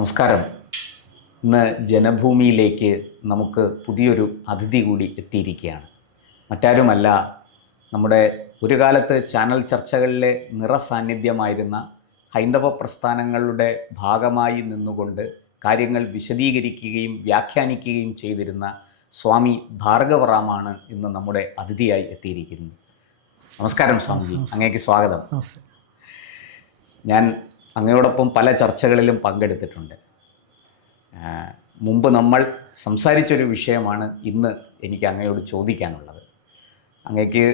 നമസ്കാരം. ഇന്ന് ജനഭൂമിയിലേക്ക് നമുക്ക് പുതിയൊരു അതിഥി കൂടി എത്തിയിരിക്കുകയാണ്. മറ്റാരുമല്ല, നമ്മുടെ ഒരു കാലത്ത് ചാനൽ ചർച്ചകളിലെ നിറസാന്നിധ്യമായിരുന്ന ഹൈന്ദവ പ്രസ്ഥാനങ്ങളുടെ ഭാഗമായി നിന്നുകൊണ്ട് കാര്യങ്ങൾ വിശദീകരിക്കുകയും വ്യാഖ്യാനിക്കുകയും ചെയ്തിരുന്ന സ്വാമി ഭാർഗവറാമാണ് ഇന്ന് നമ്മുടെ അതിഥിയായി എത്തിയിരിക്കുന്നത്. നമസ്കാരം സ്വാമിജി, അങ്ങേക്ക് സ്വാഗതം. ഞാൻ അങ്ങയോടൊപ്പം പല ചർച്ചകളിലും പങ്കെടുത്തിട്ടുണ്ട്. മുമ്പ് നമ്മൾ സംസാരിച്ചൊരു വിഷയമാണ് ഇന്ന് എനിക്ക് അങ്ങയോട് ചോദിക്കാനുള്ളത്. അങ്ങയ്ക്ക്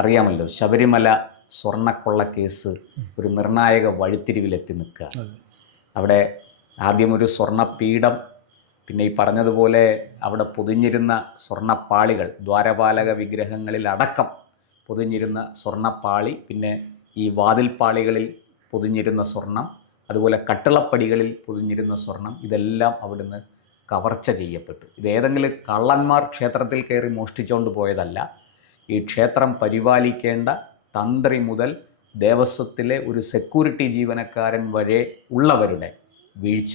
അറിയാമല്ലോ, ശബരിമല സ്വർണ്ണക്കൊള്ള കേസ് ഒരു നിർണായക വഴിത്തിരിവിലെത്തി നിൽക്കുക. അവിടെ ആദ്യമൊരു സ്വർണ്ണപീഠം, പിന്നെ ഈ പറഞ്ഞതുപോലെ അവിടെ പൊതിഞ്ഞിരുന്ന സ്വർണ്ണപ്പാളികൾ, ദ്വാരപാലക വിഗ്രഹങ്ങളിലടക്കം പൊതിഞ്ഞിരുന്ന സ്വർണ്ണപ്പാളി, പിന്നെ ഈ വാതിൽപ്പാളികളിൽ പൊതിഞ്ഞിരുന്ന സ്വർണം, അതുപോലെ കട്ടിളപ്പടികളിൽ പൊതിഞ്ഞിരുന്ന സ്വർണം, ഇതെല്ലാം അവിടുന്ന് കവർച്ച ചെയ്യപ്പെട്ടു. ഇതേതെങ്കിലും കള്ളന്മാർ ക്ഷേത്രത്തിൽ കയറി മോഷ്ടിച്ചുകൊണ്ട് പോയതല്ല. ഈ ക്ഷേത്രം പരിപാലിക്കേണ്ട തന്ത്രി മുതൽ ദേവസ്വത്തിലെ ഒരു സെക്യൂരിറ്റി ജീവനക്കാരൻ വരെ ഉള്ളവരുടെ വീഴ്ച,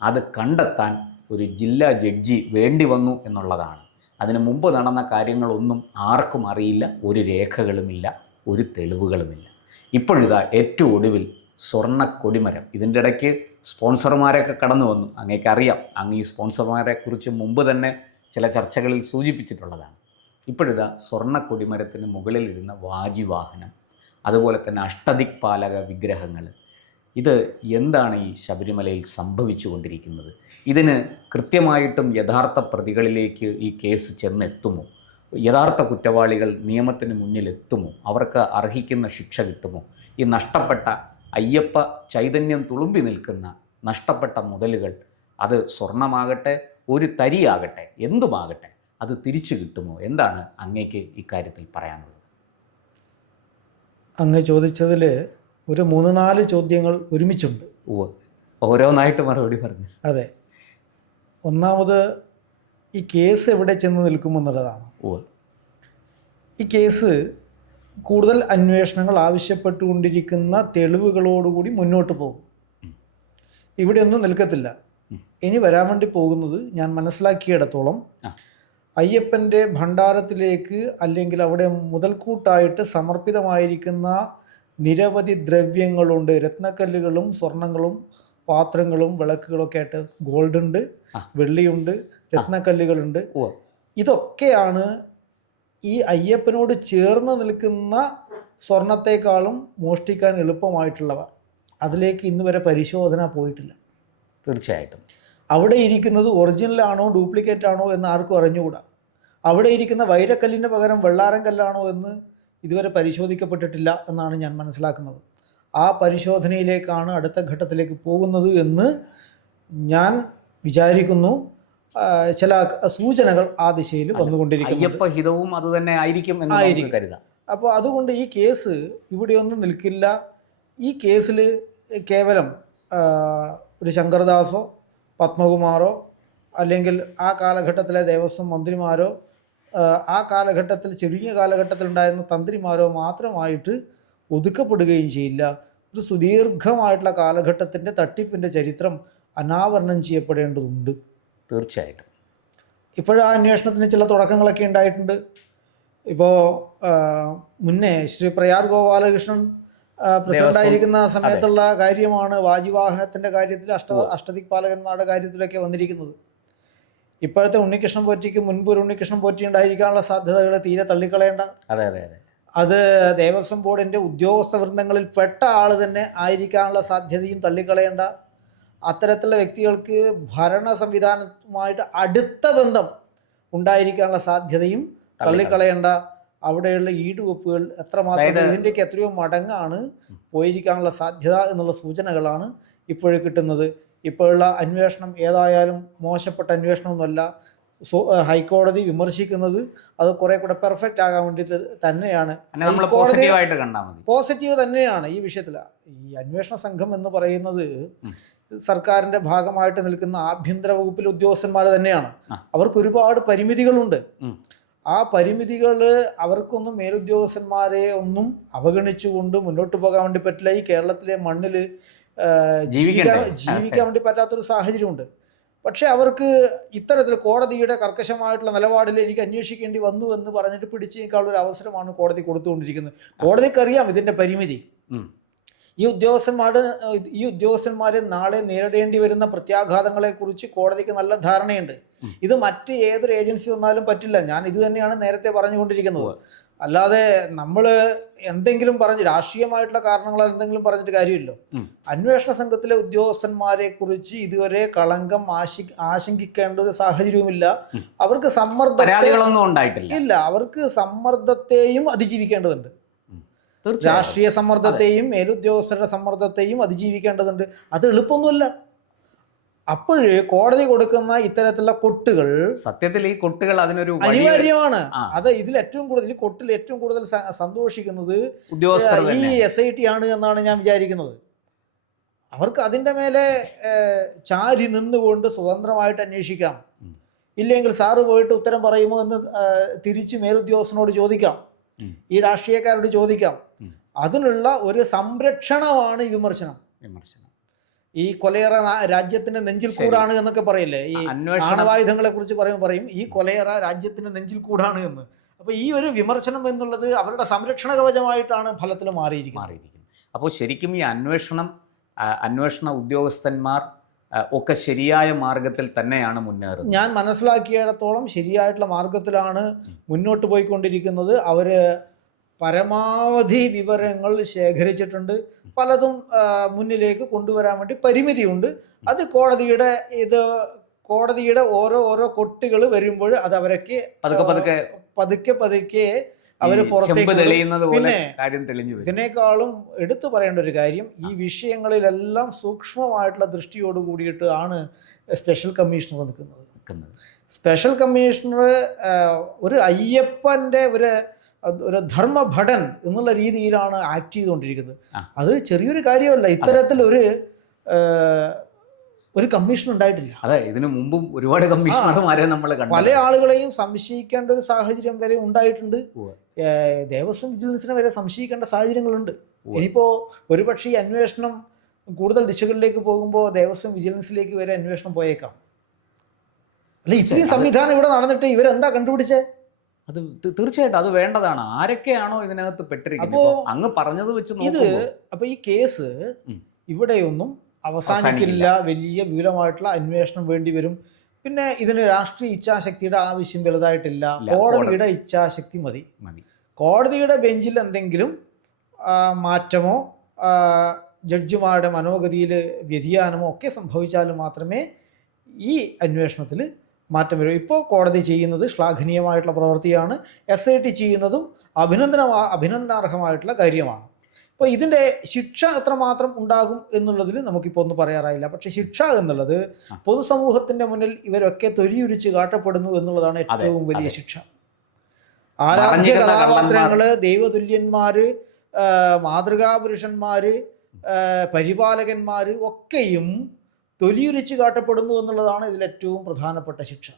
അത് കണ്ടെത്താൻ ഒരു ജില്ലാ ജഡ്ജി വേണ്ടി വന്നു എന്നുള്ളതാണ്. അതിനു മുമ്പ് നടന്ന കാര്യങ്ങളൊന്നും ആർക്കും അറിയില്ല, ഒരു രേഖകളുമില്ല, ഒരു തെളിവുകളുമില്ല. ഇപ്പോഴിതാ ഏറ്റവും ഒടുവിൽ സ്വർണ്ണ കൊടിമരം. ഇതിൻ്റെ ഇടയ്ക്ക് സ്പോൺസർമാരൊക്കെ കടന്നു വന്നു. അങ്ങേക്കറിയാം, അങ്ങ് ഈ സ്പോൺസർമാരെ കുറിച്ച് മുമ്പ് തന്നെ ചില ചർച്ചകളിൽ സൂചിപ്പിച്ചിട്ടുള്ളതാണ്. ഇപ്പോഴിതാ സ്വർണ്ണ കൊടിമരത്തിന് മുകളിലിരുന്ന വാജിവാഹനം, അതുപോലെ തന്നെ അഷ്ടദിക്പാലക വിഗ്രഹങ്ങൾ, ഇത് എന്താണ് ഈ ശബരിമലയിൽ സംഭവിച്ചു കൊണ്ടിരിക്കുന്നത്? ഇതിന് കൃത്യമായിട്ടും യഥാർത്ഥ പ്രതികളിലേക്ക് ഈ കേസ് ചെന്നെത്തുമോ? യഥാർത്ഥ കുറ്റവാളികൾ നിയമത്തിന് മുന്നിലെത്തുമോ? അവർക്ക് അർഹിക്കുന്ന ശിക്ഷ കിട്ടുമോ? ഈ നഷ്ടപ്പെട്ട അയ്യപ്പ ചൈതന്യം തുളുമ്പി നിൽക്കുന്ന നഷ്ടപ്പെട്ട മുതലുകൾ, അത് സ്വർണമാകട്ടെ ഒരു തരിയാകട്ടെ എന്തുമാകട്ടെ, അത് തിരിച്ചു കിട്ടുമോ? എന്താണ് അങ്ങേക്ക് ഇക്കാര്യത്തിൽ പറയാനുള്ളത്? അങ്ങ് ചോദിച്ചതിൽ ഒരു 3-4 ചോദ്യങ്ങൾ ഒരുമിച്ചുണ്ട്. ഓരോന്നായിട്ട് മറുപടി പറഞ്ഞു. അതെ, ഒന്നാമത് ഈ കേസ് എവിടെ ചെന്ന് നിൽക്കുമെന്നുള്ളതാണ്. ഈ കേസ് കൂടുതൽ അന്വേഷണങ്ങൾ ആവശ്യപ്പെട്ടുകൊണ്ടിരിക്കുന്ന തെളിവുകളോടുകൂടി മുന്നോട്ട് പോകും. ഇവിടെയൊന്നും നിൽക്കത്തില്ല. ഇനി വരാൻ വേണ്ടി പോകുന്നത്, ഞാൻ മനസ്സിലാക്കിയിടത്തോളം, അയ്യപ്പൻ്റെ ഭണ്ഡാരത്തിലേക്ക് അല്ലെങ്കിൽ അവിടെ മുതൽക്കൂട്ടായിട്ട് സമർപ്പിതമായിരിക്കുന്ന നിരവധി ദ്രവ്യങ്ങളുണ്ട്. രത്നക്കല്ലുകളും സ്വർണങ്ങളും പാത്രങ്ങളും വിളക്കുകളൊക്കെ ആയിട്ട് ഗോൾഡുണ്ട്, വെള്ളിയുണ്ട്, രത്നക്കല്ലുകളുണ്ട്. ഇതൊക്കെയാണ് ഈ അയ്യപ്പനോട് ചേർന്ന് നിൽക്കുന്ന സ്വർണത്തെക്കാളും മോഷ്ടിക്കാൻ എളുപ്പമായിട്ടുള്ളവ. അതിലേക്ക് ഇന്ന് വരെ പരിശോധന പോയിട്ടില്ല. തീർച്ചയായിട്ടും അവിടെ ഇരിക്കുന്നത് ഒറിജിനലാണോ ഡ്യൂപ്ലിക്കേറ്റ് ആണോ എന്ന് ആർക്കും അറിഞ്ഞുകൂടാ. അവിടെ ഇരിക്കുന്ന വൈരക്കല്ലിന് പകരം വെള്ളാരം കല്ലാണോ എന്ന് ഇതുവരെ പരിശോധിക്കപ്പെട്ടിട്ടില്ല എന്നാണ് ഞാൻ മനസ്സിലാക്കുന്നത്. ആ പരിശോധനയിലേക്കാണ് അടുത്ത ഘട്ടത്തിലേക്ക് പോകുന്നത് എന്ന് ഞാൻ വിചാരിക്കുന്നു. ചില സൂചനകൾ ആ ദിശയിൽ വന്നുകൊണ്ടിരിക്കുന്നു. അയ്യപ്പ ഹിതവും അത് തന്നെ ആയിരിക്കും എന്ന് കരുതാം. അപ്പോൾ അതുകൊണ്ട് ഈ കേസ് ഇവിടെയൊന്നും നിൽക്കില്ല. ഈ കേസിൽ കേവലം ഒരു ശങ്കർദാസോ പത്മകുമാറോ അല്ലെങ്കിൽ ആ കാലഘട്ടത്തിലെ ദേവസ്വം മന്ത്രിമാരോ ആ കാലഘട്ടത്തിൽ ചെറിയ കാലഘട്ടത്തിലുണ്ടായിരുന്ന തന്ത്രിമാരോ മാത്രമായിട്ട് ഒതുക്കപ്പെടുകയും ചെയ്യില്ല. ഒരു സുദീർഘമായിട്ടുള്ള കാലഘട്ടത്തിൻ്റെ തട്ടിപ്പിൻ്റെ ചരിത്രം അനാവരണം ചെയ്യപ്പെടേണ്ടതുണ്ട്. തീർച്ചയായിട്ടും ഇപ്പോഴാ അന്വേഷണത്തിന് ചില തുടക്കങ്ങളൊക്കെ ഉണ്ടായിട്ടുണ്ട്. ഇപ്പോൾ മുന്നേ ശ്രീ പ്രയാർ ഗോപാലകൃഷ്ണൻ പ്രസിഡൻ്റായിരിക്കുന്ന സമയത്തുള്ള കാര്യമാണ് വാജിവാഹനത്തിൻ്റെ കാര്യത്തിൽ അഷ്ടദിക്പാലകന്മാരുടെ കാര്യത്തിലൊക്കെ വന്നിരിക്കുന്നത്. ഇപ്പോഴത്തെ ഉണ്ണികൃഷ്ണൻ പോറ്റിക്ക് മുൻപ് ഒരു ഉണ്ണികൃഷ്ണൻ പോറ്റി ഉണ്ടായിരിക്കാനുള്ള സാധ്യതകൾ തീരെ തള്ളിക്കളയേണ്ട. അത് ദേവസ്വം ബോർഡിൻ്റെ ഉദ്യോഗസ്ഥ വൃന്ദങ്ങളിൽ പെട്ട ആൾ തന്നെ ആയിരിക്കാനുള്ള സാധ്യതയും തള്ളിക്കളയേണ്ട. അത്തരത്തിലുള്ള വ്യക്തികൾക്ക് ഭരണ സംവിധാനവുമായിട്ട് അടുത്ത ബന്ധം ഉണ്ടായിരിക്കാനുള്ള സാധ്യതയും തള്ളിക്കളയേണ്ട. അവിടെയുള്ള ഈടുവെപ്പുകൾ എത്രമാത്രം ഇതിൻ്റെയൊക്കെ എത്രയോ മടങ്ങാണ് പോയിരിക്കാനുള്ള സാധ്യത എന്നുള്ള സൂചനകളാണ് ഇപ്പോഴും കിട്ടുന്നത്. ഇപ്പോഴുള്ള അന്വേഷണം ഏതായാലും മോശപ്പെട്ട അന്വേഷണമൊന്നുമല്ല. ഹൈക്കോടതി വിമർശിക്കുന്നത് അത് കുറെ കൂടെ പെർഫെക്റ്റ് ആകാൻ വേണ്ടിയിട്ട് തന്നെയാണ്. പോസിറ്റീവ് തന്നെയാണ് ഈ വിഷയത്തിൽ. ഈ അന്വേഷണ സംഘം എന്ന് പറയുന്നത് സർക്കാരിന്റെ ഭാഗമായിട്ട് നിൽക്കുന്ന ആഭ്യന്തര വകുപ്പിലെ ഉദ്യോഗസ്ഥന്മാർ തന്നെയാണ്. അവർക്ക് ഒരുപാട് പരിമിതികളുണ്ട്. ആ പരിമിതികൾ അവർക്കൊന്നും മേലുദ്യോഗസ്ഥന്മാരെ ഒന്നും അവഗണിച്ചുകൊണ്ട് മുന്നോട്ട് പോകാൻ വേണ്ടി പറ്റില്ല. ഈ കേരളത്തിലെ മണ്ണിൽ ജീവിക്കാൻ വേണ്ടി പറ്റാത്തൊരു സാഹചര്യമുണ്ട്. പക്ഷേ അവർക്ക് ഇത്തരത്തിൽ കോടതിയുടെ കർക്കശമായിട്ടുള്ള നിലപാടിൽ എനിക്ക് അന്വേഷിക്കേണ്ടി വന്നു എന്ന് പറഞ്ഞിട്ട് പിടിച്ചേക്കാനുള്ള ഒരു അവസരമാണ് കോടതി കൊടുത്തുകൊണ്ടിരിക്കുന്നത്. കോടതിക്കറിയാം ഇതിൻ്റെ പരിമിതി. ഈ ഉദ്യോഗസ്ഥന്മാരെ നാളെ നേരിടേണ്ടി വരുന്ന പ്രത്യാഘാതങ്ങളെക്കുറിച്ച് കോടതിക്ക് നല്ല ധാരണയുണ്ട്. ഇത് മറ്റ് ഏതൊരു ഏജൻസി വന്നാലും പറ്റില്ല. ഞാൻ ഇത് തന്നെയാണ് നേരത്തെ പറഞ്ഞുകൊണ്ടിരിക്കുന്നത്. അല്ലാതെ നമ്മൾ എന്തെങ്കിലും പറഞ്ഞ് രാഷ്ട്രീയമായിട്ടുള്ള കാരണങ്ങൾ എന്തെങ്കിലും പറഞ്ഞിട്ട് കാര്യമില്ലോ. അന്വേഷണ സംഘത്തിലെ ഉദ്യോഗസ്ഥന്മാരെ കുറിച്ച് ഇതുവരെ കളങ്കം ആശങ്കിക്കേണ്ട ഒരു സാഹചര്യവുമില്ല. അവർക്ക് ഇല്ല, അവർക്ക് സമ്മർദ്ദത്തെയും അതിജീവിക്കേണ്ടതുണ്ട്. രാഷ്ട്രീയ സമ്മർദ്ദത്തെയും മേലുദ്യോഗസ്ഥരുടെ സമ്മർദ്ദത്തെയും അതിജീവിക്കേണ്ടതുണ്ട്. അത് എളുപ്പമൊന്നുമല്ല. അപ്പോഴ് കോടതി കൊടുക്കുന്ന ഇത്തരത്തിലുള്ള കൊട്ടുകൾ സത്യത്തിൽ ഈ കൊട്ടുകൾ അതിനൊരു അനിവാര്യമാണ്. അത് ഇതിൽ ഏറ്റവും കൂടുതൽ സന്തോഷിക്കുന്നത് ഈ SIT ആണ് എന്നാണ് ഞാൻ വിചാരിക്കുന്നത്. അവർക്ക് അതിൻ്റെ മേലെ ചാരി നിന്നുകൊണ്ട് സ്വതന്ത്രമായിട്ട് അന്വേഷിക്കാം. ഇല്ലെങ്കിൽ സാറ് പോയിട്ട് ഉത്തരം പറയുമോ എന്ന് തിരിച്ച് മേലുദ്യോഗസ്ഥനോട് ചോദിക്കാം, ഈ രാഷ്ട്രീയക്കാരോട് ചോദിക്കാം. അതിനുള്ള ഒരു സംരക്ഷണമാണ് ഈ വിമർശനം. ഈ കൊലയറ രാജ്യത്തിന്റെ നെഞ്ചിൽ കൂടാണ് എന്നൊക്കെ പറയില്ലേ, ഈ ആണവായുധങ്ങളെ കുറിച്ച് പറയും ഈ കൊലയറ രാജ്യത്തിന്റെ നെഞ്ചിൽ കൂടാണ് എന്ന്. അപ്പോൾ ഈ ഒരു വിമർശനം എന്നുള്ളത് അവരുടെ സംരക്ഷണ കവചമായിട്ടാണ് ഫലത്തിൽ മാറിയിരിക്കുന്നത്. അപ്പോൾ ശരിക്കും ഈ അന്വേഷണ ഉദ്യോഗസ്ഥന്മാർ ഒക്കെ ശരിയായ മാർഗത്തിൽ തന്നെയാണ് മുന്നേറുന്നത്. ഞാൻ മനസ്സിലാക്കിയിടത്തോളം ശരിയായിട്ടുള്ള മാർഗത്തിലാണ് മുന്നോട്ട് പോയിക്കൊണ്ടിരിക്കുന്നത്. അവർ പരമാവധി വിവരങ്ങൾ ശേഖരിച്ചിട്ടുണ്ട്. പലതും മുന്നിലേക്ക് കൊണ്ടുവരാൻ വേണ്ടി പരിമിതിയുണ്ട്. അത് കോടതിയുടെ ഓരോ കൊട്ടുകൾ വരുമ്പോൾ അത് അവരൊക്കെ പതുക്കെ അവർ പുറത്തേക്ക്. പിന്നെ ഇതിനേക്കാളും എടുത്തു പറയേണ്ട ഒരു കാര്യം, ഈ വിഷയങ്ങളിലെല്ലാം സൂക്ഷ്മമായിട്ടുള്ള ദൃഷ്ടിയോട് കൂടിയിട്ട് ആണ് സ്പെഷ്യൽ കമ്മീഷണർ നിൽക്കുന്നത്. സ്പെഷ്യൽ കമ്മീഷണർ ഒരു അയ്യപ്പൻ്റെ ഒരു ധർമ്മഭടൻ എന്നുള്ള രീതിയിലാണ് ആക്ട് ചെയ്തുകൊണ്ടിരിക്കുന്നത്. അത് ചെറിയൊരു കാര്യമല്ല. ഇത്തരത്തിൽ ഒരു കമ്മീഷൻ ഉണ്ടായിട്ടില്ല. അതെ, ഇതിനു മുമ്പും ഒരുപാട് കമ്മീഷണർമാരെ നമ്മൾ കണ്ടു. പല ആളുകളെയും സംശയിക്കേണ്ട ഒരു സാഹചര്യം വരെ ഉണ്ടായിട്ടുണ്ട്. ദേവസ്വം വിജിലൻസിനെ വരെ സംശയിക്കേണ്ട സാഹചര്യങ്ങളുണ്ട്. ഇനിയിപ്പോൾ ഒരുപക്ഷെ ഈ അന്വേഷണം കൂടുതൽ ദിശകളിലേക്ക് പോകുമ്പോൾ ദേവസ്വം വിജിലൻസിലേക്ക് വരെ അന്വേഷണം പോയേക്കാം. അല്ല, ഇത്രയും സംവിധാനം ഇവിടെ നടന്നിട്ട് ഇവരെന്താ കണ്ടുപിടിച്ചേ? അത് തീർച്ചയായിട്ടും അത് വേണ്ടതാണ്. ആരൊക്കെയാണോ ഇതിനകത്ത് പെട്ടിരിക്കുന്നത്, അങ്ങ് പറഞ്ഞത് വെച്ച് അപ്പോൾ ഈ കേസ് ഇവിടെയൊന്നും അവസാനിക്കില്ല. വലിയ വിപുലമായിട്ടുള്ള അന്വേഷണം വേണ്ടി വരും. പിന്നെ ഇതിന് രാഷ്ട്രീയ ഇച്ഛാശക്തിയുടെ ആവശ്യം വലുതായിട്ടില്ല. കോടതിയുടെ ഇച്ഛാശക്തി മതി. കോടതിയുടെ ബെഞ്ചിൽ എന്തെങ്കിലും മാറ്റമോ ജഡ്ജിമാരുടെ മനോഗതിയിൽ വ്യതിയാനമോ ഒക്കെ സംഭവിച്ചാൽ മാത്രമേ ഈ അന്വേഷണത്തിൽ മാറ്റം വരും. ഇപ്പോൾ കോടതി ചെയ്യുന്നത് ശ്ലാഘനീയമായിട്ടുള്ള പ്രവൃത്തിയാണ്. SIT ചെയ്യുന്നതും അഭിനന്ദനാർഹമായിട്ടുള്ള കാര്യമാണ്. അപ്പോൾ ഇതിൻ്റെ ശിക്ഷ എത്രമാത്രം ഉണ്ടാകും എന്നുള്ളതിൽ നമുക്കിപ്പോൾ ഒന്നും പറയാറായില്ല. പക്ഷേ ശിക്ഷ എന്നുള്ളത് പൊതുസമൂഹത്തിൻ്റെ മുന്നിൽ ഇവരൊക്കെ തൊലിയുരിച്ച് കാട്ടപ്പെടുന്നു എന്നുള്ളതാണ് ഏറ്റവും വലിയ ശിക്ഷ. ആരാധ്യ കഥാപാത്രങ്ങൾ, ദൈവതുല്യന്മാർ, മാതൃകാപുരുഷന്മാർ, പരിപാലകന്മാർ ഒക്കെയും തൊലിയുരിച്ച് കാട്ടപ്പെടുന്നു എന്നുള്ളതാണ് ഇതിലേറ്റവും പ്രധാനപ്പെട്ട ശിക്ഷ.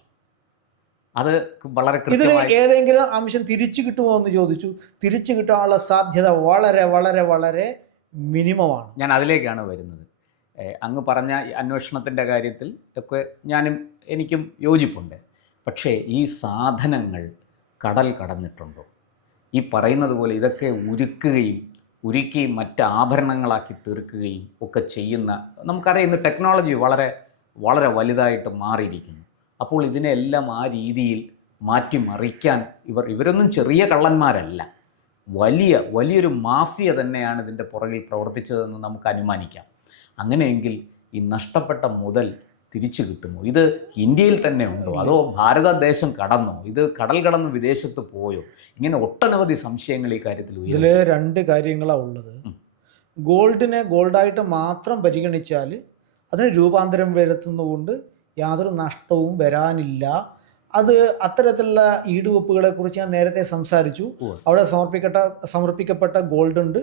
അത് വളരെ ഇതിൽ ഏതെങ്കിലും അംശം തിരിച്ചു കിട്ടുമോ എന്ന് ചോദിച്ചു. തിരിച്ചു കിട്ടാനുള്ള സാധ്യത വളരെ വളരെ വളരെ മിനിമമാണ്. ഞാൻ അതിലേക്കാണ് വരുന്നത്. അങ്ങ് പറഞ്ഞ അന്വേഷണത്തിൻ്റെ കാര്യത്തിൽ ഒക്കെ എനിക്കും യോജിപ്പുണ്ട്. പക്ഷേ ഈ സാധനങ്ങൾ കടൽ കടന്നിട്ടുണ്ടോ? ഈ പറയുന്നത് പോലെ ഇതൊക്കെ ഉരുക്കി മറ്റ് ആഭരണങ്ങളാക്കി തീർക്കുകയും ഒക്കെ ചെയ്യുന്ന, നമുക്കറിയാം ഇന്ന് ടെക്നോളജി വളരെ വളരെ വലുതായിട്ട് മാറിയിരിക്കുന്നു. അപ്പോൾ ഇതിനെല്ലാം ആ രീതിയിൽ മാറ്റിമറിക്കാൻ ഇവരൊന്നും ചെറിയ കള്ളന്മാരല്ല. വലിയൊരു മാഫിയ തന്നെയാണ് ഇതിൻ്റെ പുറകിൽ പ്രവർത്തിച്ചതെന്ന് നമുക്ക് അനുമാനിക്കാം. അങ്ങനെയെങ്കിൽ ഈ നഷ്ടപ്പെട്ട മുതൽ തിരിച്ചു കിട്ടുമോ? ഇത് ഇന്ത്യയിൽ തന്നെ ഉണ്ടോ, അതോ ഭാരതദേശം കടന്നോ, ഇത് കടൽ കടന്ന് വിദേശത്ത് പോയോ? ഇങ്ങനെ ഒട്ടനവധി സംശയങ്ങൾ ഈ കാര്യത്തിൽ. ഇതിൽ രണ്ട് കാര്യങ്ങളാണ് ഉള്ളത്. ഗോൾഡിനെ ഗോൾഡായിട്ട് മാത്രം പരിഗണിച്ചാൽ അതിന് രൂപാന്തരം വരുത്തുന്നതുകൊണ്ട് യാതൊരു നഷ്ടവും വരാനില്ല. അത് അത്തരത്തിലുള്ള ഈടുവെപ്പുകളെ കുറിച്ച് ഞാൻ നേരത്തെ സംസാരിച്ചു. അവിടെ സമർപ്പിക്കപ്പെട്ട ഗോൾഡ് ഉണ്ട്,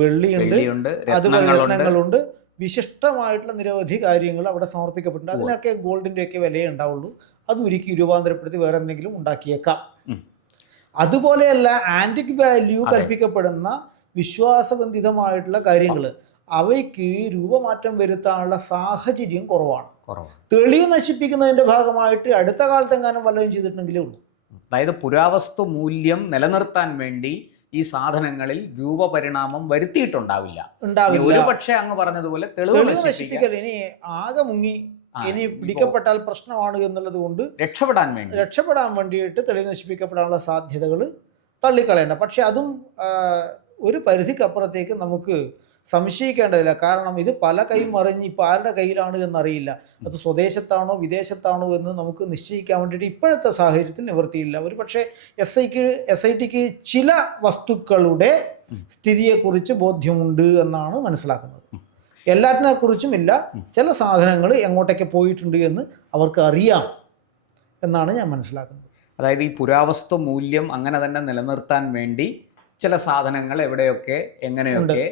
വെള്ളിയുണ്ട്, അതുപോലെ രത്നങ്ങളുണ്ട്, വിശിഷ്ടമായിട്ടുള്ള നിരവധി കാര്യങ്ങൾ അവിടെ സമർപ്പിക്കപ്പെട്ടിട്ടുണ്ട്. അതിനൊക്കെ ഗോൾഡിൻ്റെയൊക്കെ വിലയേ ഉണ്ടാവുള്ളൂ. അത് ഉരുക്കി രൂപാന്തരപ്പെടുത്തി വേറെ എന്തെങ്കിലും ഉണ്ടാക്കിയേക്കാം. അതുപോലെയല്ല ആൻറ്റിക് വാല്യൂ കൽപ്പിക്കപ്പെടുന്ന വിശ്വാസബന്ധിതമായിട്ടുള്ള കാര്യങ്ങൾ, അവയ്ക്ക് രൂപമാറ്റം വരുത്താനുള്ള സാഹചര്യം കുറവാണ്. കുറവാണ്. തെളിവ് നശിപ്പിക്കുന്നതിൻ്റെ ഭാഗമായിട്ട് അടുത്ത കാലത്തെങ്ങാനും വല്ലതും ചെയ്തിട്ടുണ്ടെങ്കിലേ ഉള്ളൂ. അതായത് പുരാവസ്തു മൂല്യം നിലനിർത്താൻ വേണ്ടി ഈ സാധനങ്ങളിൽ രൂപപരിണാമം വരുത്തിയിട്ടുണ്ടാവില്ല. ഒരു പക്ഷേ അങ്ങ് പറഞ്ഞതുപോലെ തെളിവ് നശിപ്പിക്കൽ ഇനി ആകെ മുങ്ങി ഇനി പിടിക്കപ്പെട്ടാൽ പ്രശ്നമാണ് എന്നുള്ളത് കൊണ്ട് രക്ഷപ്പെടാൻ വേണ്ടിയിട്ട് തെളിവ് നശിപ്പിക്കപ്പെടാനുള്ള സാധ്യതകൾ തള്ളിക്കളയേണ്ട. പക്ഷെ അതും ഒരു പരിധിക്കപ്പുറത്തേക്ക് നമുക്ക് സംശയിക്കേണ്ടതില്ല. കാരണം ഇത് പല കൈ മറിഞ്ഞ് ഇപ്പോൾ ആരുടെ കയ്യിലാണ് എന്നറിയില്ല. അത് സ്വദേശത്താണോ വിദേശത്താണോ എന്ന് നമുക്ക് നിശ്ചയിക്കാൻ വേണ്ടിയിട്ട് ഇപ്പോഴത്തെ സാഹചര്യത്തിൽ നിവൃത്തിയില്ല. ഒരു പക്ഷേ എസ് ഐ ടിക്ക് ചില വസ്തുക്കളുടെ സ്ഥിതിയെക്കുറിച്ച് ബോധ്യമുണ്ട് എന്നാണ് മനസ്സിലാക്കുന്നത്. എല്ലാറ്റിനെ കുറിച്ചും ഇല്ല. ചില സാധനങ്ങൾ എങ്ങോട്ടൊക്കെ പോയിട്ടുണ്ട് എന്ന് അവർക്ക് അറിയാം എന്നാണ് ഞാൻ മനസ്സിലാക്കുന്നത്. അതായത് ഈ പുരാവസ്തു മൂല്യം അങ്ങനെ തന്നെ നിലനിർത്താൻ വേണ്ടി ചില സാധനങ്ങൾ എവിടെയൊക്കെ എങ്ങനെയൊക്കെ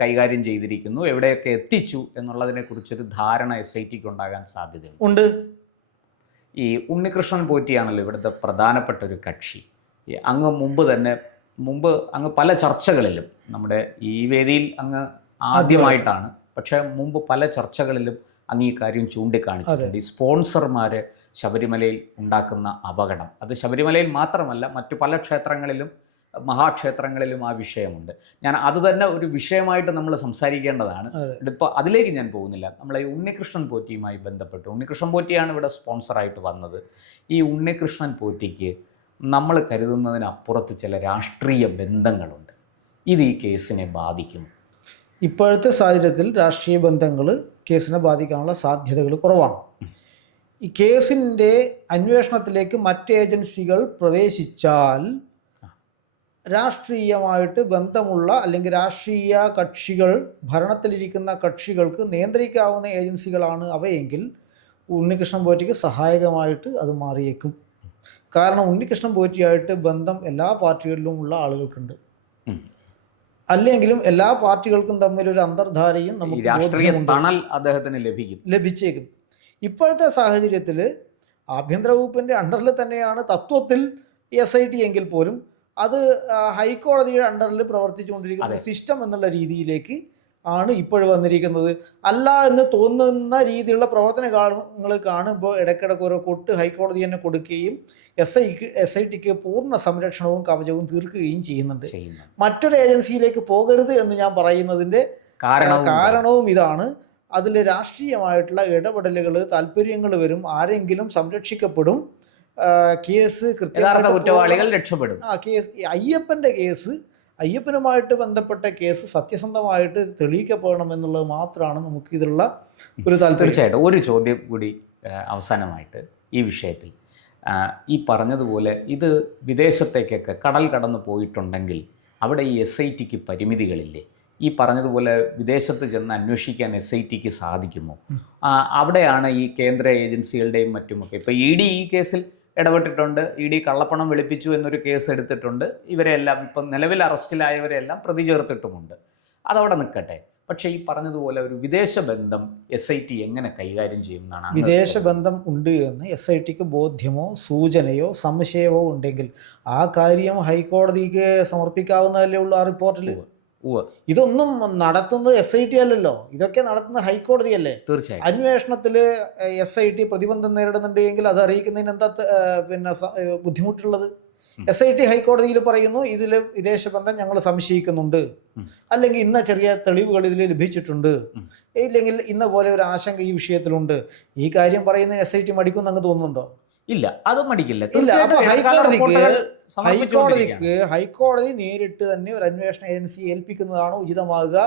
കൈകാര്യം ചെയ്തിരിക്കുന്നു, എവിടെയൊക്കെ എത്തിച്ചു എന്നുള്ളതിനെ കുറിച്ചൊരു ധാരണ SITക്ക് ഉണ്ടാകാൻ സാധ്യതയുണ്ട്. ഈ ഉണ്ണികൃഷ്ണൻ പോറ്റിയാണല്ലോ ഇവിടുത്തെ പ്രധാനപ്പെട്ട ഒരു കക്ഷി. അങ്ങ് മുമ്പ് അങ്ങ് പല ചർച്ചകളിലും, നമ്മുടെ ഈ വേദിയിൽ അങ്ങ് ആദ്യമായിട്ടാണ്, പക്ഷേ മുമ്പ് പല ചർച്ചകളിലും അങ്ങ് ഈ കാര്യം ചൂണ്ടിക്കാണിച്ചിട്ടുണ്ട്. ഈ സ്പോൺസർമാർ ശബരിമലയിൽ ഉണ്ടാക്കുന്ന അപകടം, അത് ശബരിമലയിൽ മാത്രമല്ല മറ്റു പല ക്ഷേത്രങ്ങളിലും മഹാക്ഷേത്രങ്ങളിലും ആ വിഷയമുണ്ട്. ഞാൻ അത് തന്നെ ഒരു വിഷയമായിട്ട് നമ്മൾ സംസാരിക്കേണ്ടതാണ്. ഇപ്പോൾ അതിലേക്ക് ഞാൻ പോകുന്നില്ല. നമ്മളെ ഈ ഉണ്ണികൃഷ്ണൻ പോറ്റിയുമായി ബന്ധപ്പെട്ട്, ഉണ്ണികൃഷ്ണൻ പോറ്റിയാണ് ഇവിടെ സ്പോൺസറായിട്ട് വന്നത്. ഈ ഉണ്ണികൃഷ്ണൻ പോറ്റിക്ക് നമ്മൾ കരുതുന്നതിനപ്പുറത്ത് ചില രാഷ്ട്രീയ ബന്ധങ്ങളുണ്ട്. ഇത് ഈ കേസിനെ ബാധിക്കും? ഇപ്പോഴത്തെ സാഹചര്യത്തിൽ രാഷ്ട്രീയ ബന്ധങ്ങൾ കേസിനെ ബാധിക്കാനുള്ള സാധ്യതകൾ കുറവാണ്. ഈ കേസിൻ്റെ അന്വേഷണത്തിലേക്ക് മറ്റ് ഏജൻസികൾ പ്രവേശിച്ചാൽ രാഷ്ട്രീയമായിട്ട് ബന്ധമുള്ള അല്ലെങ്കിൽ രാഷ്ട്രീയ കക്ഷികൾ, ഭരണത്തിലിരിക്കുന്ന കക്ഷികൾക്ക് നിയന്ത്രിക്കാവുന്ന ഏജൻസികളാണ് അവയെങ്കിൽ ഉണ്ണികൃഷ്ണൻ പോറ്റിക്ക് സഹായകമായിട്ട് അത് മാറിയേക്കും. കാരണം ഉണ്ണികൃഷ്ണൻ പോറ്റിയായിട്ട് ബന്ധം എല്ലാ പാർട്ടികളിലും ഉള്ള ആളുകൾക്കുണ്ട്. അല്ലെങ്കിലും എല്ലാ പാർട്ടികൾക്കും തമ്മിലൊരു അന്തർധാരയും നമുക്ക് ലഭിച്ചേക്കും. ഇപ്പോഴത്തെ സാഹചര്യത്തിൽ ആഭ്യന്തര വകുപ്പിൻ്റെ അണ്ടറിൽ തന്നെയാണ് തത്വത്തിൽ SIT എങ്കിൽ പോലും അത് ഹൈക്കോടതിയുടെ അണ്ടറിൽ പ്രവർത്തിച്ചുകൊണ്ടിരിക്കുന്ന സിസ്റ്റം എന്നുള്ള രീതിയിലേക്ക് ആണ് ഇപ്പോഴും വന്നിരിക്കുന്നത്. അല്ല എന്ന് തോന്നുന്ന രീതിയിലുള്ള പ്രവർത്തനങ്ങൾ കാണുമ്പോൾ ഇടയ്ക്കിടയ്ക്ക് ഓരോ കൊട്ട് ഹൈക്കോടതി തന്നെ കൊടുക്കുകയും SITക്ക് പൂർണ്ണ സംരക്ഷണവും കവചവും തീർക്കുകയും ചെയ്യുന്നുണ്ട്. മറ്റൊരു ഏജൻസിയിലേക്ക് പോകരുത് എന്ന് ഞാൻ പറയുന്നതിൻ്റെ കാരണവും ഇതാണ്. അതിൽ രാഷ്ട്രീയമായിട്ടുള്ള ഇടപെടലുകൾ, താല്പര്യങ്ങൾ വരും. ആരെങ്കിലും സംരക്ഷിക്കപ്പെടും. കേസ് കുറ്റവാളികൾ രക്ഷപ്പെടും. കേസ് അയ്യപ്പനുമായിട്ട് ബന്ധപ്പെട്ട കേസ് സത്യസന്ധമായിട്ട് തെളിയിക്കപ്പെടണം എന്നുള്ളത് മാത്രമാണ് നമുക്ക് ഇതിലുള്ള ഒരു താല്പര്യം. തീർച്ചയായിട്ടും ഒരു ചോദ്യം കൂടി അവസാനമായിട്ട് ഈ വിഷയത്തിൽ, ഈ പറഞ്ഞതുപോലെ ഇത് വിദേശത്തേക്കൊക്കെ കടൽ കടന്നു പോയിട്ടുണ്ടെങ്കിൽ അവിടെ ഈ SITക്ക് പരിമിതികളില്ലേ? ഈ പറഞ്ഞതുപോലെ വിദേശത്ത് ചെന്ന് അന്വേഷിക്കാൻ SITക്ക് സാധിക്കുമോ? അവിടെയാണ് ഈ കേന്ദ്ര ഏജൻസികളുടെയും മറ്റുമൊക്കെ, ഇപ്പോൾ ED ഈ കേസിൽ ഇടപെട്ടിട്ടുണ്ട്. ED കള്ളപ്പണം വെളുപ്പിച്ചു എന്നൊരു കേസ് എടുത്തിട്ടുണ്ട്. ഇവരെല്ലാം ഇപ്പം നിലവിൽ അറസ്റ്റിലായവരെല്ലാം പ്രതി ചേർത്തിട്ടുമുണ്ട്. അതവിടെ നിൽക്കട്ടെ. പക്ഷേ ഈ പറഞ്ഞതുപോലെ ഒരു വിദേശ ബന്ധം SIT എങ്ങനെ കൈകാര്യം ചെയ്യുമെന്നാണ്? വിദേശ ബന്ധം ഉണ്ട് എന്ന് SITക്ക് ബോധ്യമോ സൂചനയോ സംശയമോ ഉണ്ടെങ്കിൽ ആ കാര്യം ഹൈക്കോടതിക്ക് സമർപ്പിക്കാവുന്നതല്ലേ ഉള്ളൂ. ആ റിപ്പോർട്ടിൽ ഇതൊന്നും നടത്തുന്നത് SIT അല്ലല്ലോ, ഇതൊക്കെ നടത്തുന്നത് ഹൈക്കോടതിയല്ലേ. തീർച്ചയായും അന്വേഷണത്തിൽ SIT പ്രതിബന്ധം നേരിടുന്നുണ്ട് എങ്കിൽ അത് അറിയിക്കുന്നതിന് എന്താ ബുദ്ധിമുട്ടുള്ളത്? SIT ഹൈക്കോടതിയിൽ പറയുന്നു ഇതിൽ വിദേശ ബന്ധം ഞങ്ങൾ സംശയിക്കുന്നുണ്ട്, അല്ലെങ്കിൽ ഇന്ന ചെറിയ തെളിവുകൾ ഇതിൽ ലഭിച്ചിട്ടുണ്ട്, ഇല്ലെങ്കിൽ ഇന്ന പോലെ ഒരു ആശങ്ക ഈ വിഷയത്തിലുണ്ട്. ഈ കാര്യം പറയുന്നതിന് SIT മടിക്കുമെന്ന് അങ്ങ് തോന്നുന്നുണ്ടോ? ഇല്ല, അത് മടിക്കില്ല. ഇല്ല. അപ്പോൾ ഹൈക്കോടതി നേരിട്ട് തന്നെ ഒരു അന്വേഷണ ഏജൻസി ഏൽപ്പിക്കുന്നതാണോ ഉചിതമാകുക?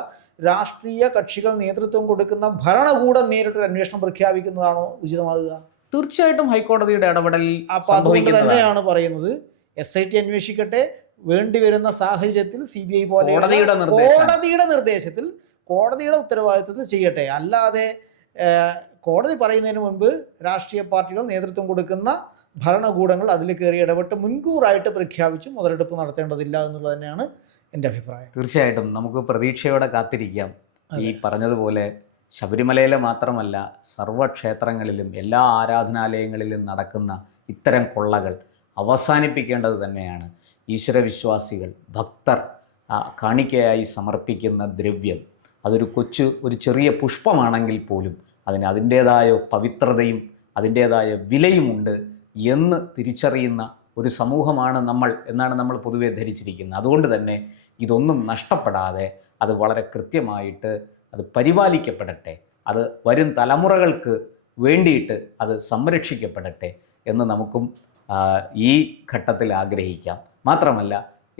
രാഷ്ട്രീയ കക്ഷികൾ നേതൃത്വം കൊടുക്കുന്ന ഭരണകൂടം നേരിട്ടൊരു അന്വേഷണം പ്രഖ്യാപിക്കുന്നതാണോ ഉചിതമാകുക? തീർച്ചയായിട്ടും ഹൈക്കോടതിയുടെ ഇടപെടൽ. അപ്പോൾ അതുകൊണ്ട് തന്നെയാണ് പറയുന്നത് SIT അന്വേഷിക്കട്ടെ, വേണ്ടിവരുന്ന സാഹചര്യത്തിൽ CBI പോലെ കോടതിയുടെ നിർദ്ദേശത്തിൽ, കോടതിയുടെ ഉത്തരവാദിത്തത്തിൽ ചെയ്യട്ടെ. അല്ലാതെ കോടതി പറയുന്നതിന് മുൻപ് രാഷ്ട്രീയ പാർട്ടികൾ നേതൃത്വം കൊടുക്കുന്ന ഭരണകൂടങ്ങൾ അതിൽ കയറി ഇടപെട്ട് മുൻകൂറായിട്ട് പ്രഖ്യാപിച്ച് മുതലെടുപ്പ് നടത്തേണ്ടതില്ല എന്നുള്ളത് തന്നെയാണ് എൻ്റെ അഭിപ്രായം. തീർച്ചയായിട്ടും നമുക്ക് പ്രതീക്ഷയോടെ കാത്തിരിക്കാം. ഈ പറഞ്ഞതുപോലെ ശബരിമലയിലെ മാത്രമല്ല സർവ്വക്ഷേത്രങ്ങളിലും എല്ലാ ആരാധനാലയങ്ങളിലും നടക്കുന്ന ഇത്തരം കൊള്ളകൾ അവസാനിപ്പിക്കേണ്ടത് തന്നെയാണ്. ഈശ്വരവിശ്വാസികൾ, ഭക്തർ കാണിക്കയായി സമർപ്പിക്കുന്ന ദ്രവ്യം അതൊരു ഒരു ചെറിയ പുഷ്പമാണെങ്കിൽ പോലും അതിന് അതിൻ്റേതായ പവിത്രതയും അതിൻ്റേതായ വിലയുമുണ്ട് എന്ന് തിരിച്ചറിയുന്ന ഒരു സമൂഹമാണ് നമ്മൾ എന്നാണ് നമ്മൾ പൊതുവെ ധരിച്ചിരിക്കുന്നത്. അതുകൊണ്ട് തന്നെ ഇതൊന്നും നഷ്ടപ്പെടാതെ അത് വളരെ കൃത്യമായിട്ട് അത് പരിപാലിക്കപ്പെടട്ടെ, അത് വരും തലമുറകൾക്ക് വേണ്ടിയിട്ട് അത് സംരക്ഷിക്കപ്പെടട്ടെ എന്ന് നമുക്കും ഈ ഘട്ടത്തിൽ ആഗ്രഹിക്കാം. മാത്രമല്ല,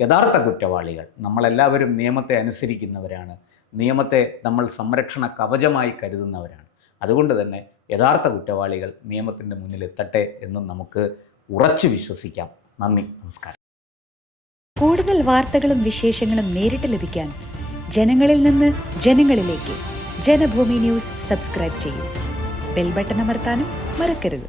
യഥാർത്ഥ കുറ്റവാളികൾ, നമ്മളെല്ലാവരും നിയമത്തെ അനുസരിക്കുന്നവരാണ്, നിയമത്തെ നമ്മൾ സംരക്ഷണ കവചമായി കരുതുന്നവരാണ്. അതുകൊണ്ട് തന്നെ യഥാർത്ഥ കുറ്റവാളികൾ നിയമത്തിൻ്റെ മുന്നിലെത്തട്ടെ എന്നും നമുക്ക് ഉറച്ചു വിശ്വസിക്കാം. നന്ദി, നമസ്കാരം. കൂടുതൽ വാർത്തകളും വിശേഷങ്ങളും നേരിട്ട് ലഭിക്കാൻ ജനങ്ങളിൽ നിന്ന് ജനങ്ങളിലേക്ക് ജനഭൂമി ന്യൂസ് സബ്സ്ക്രൈബ് ചെയ്യൂ. ബെൽ ബട്ടൺ അമർത്താനും മറക്കരുത്.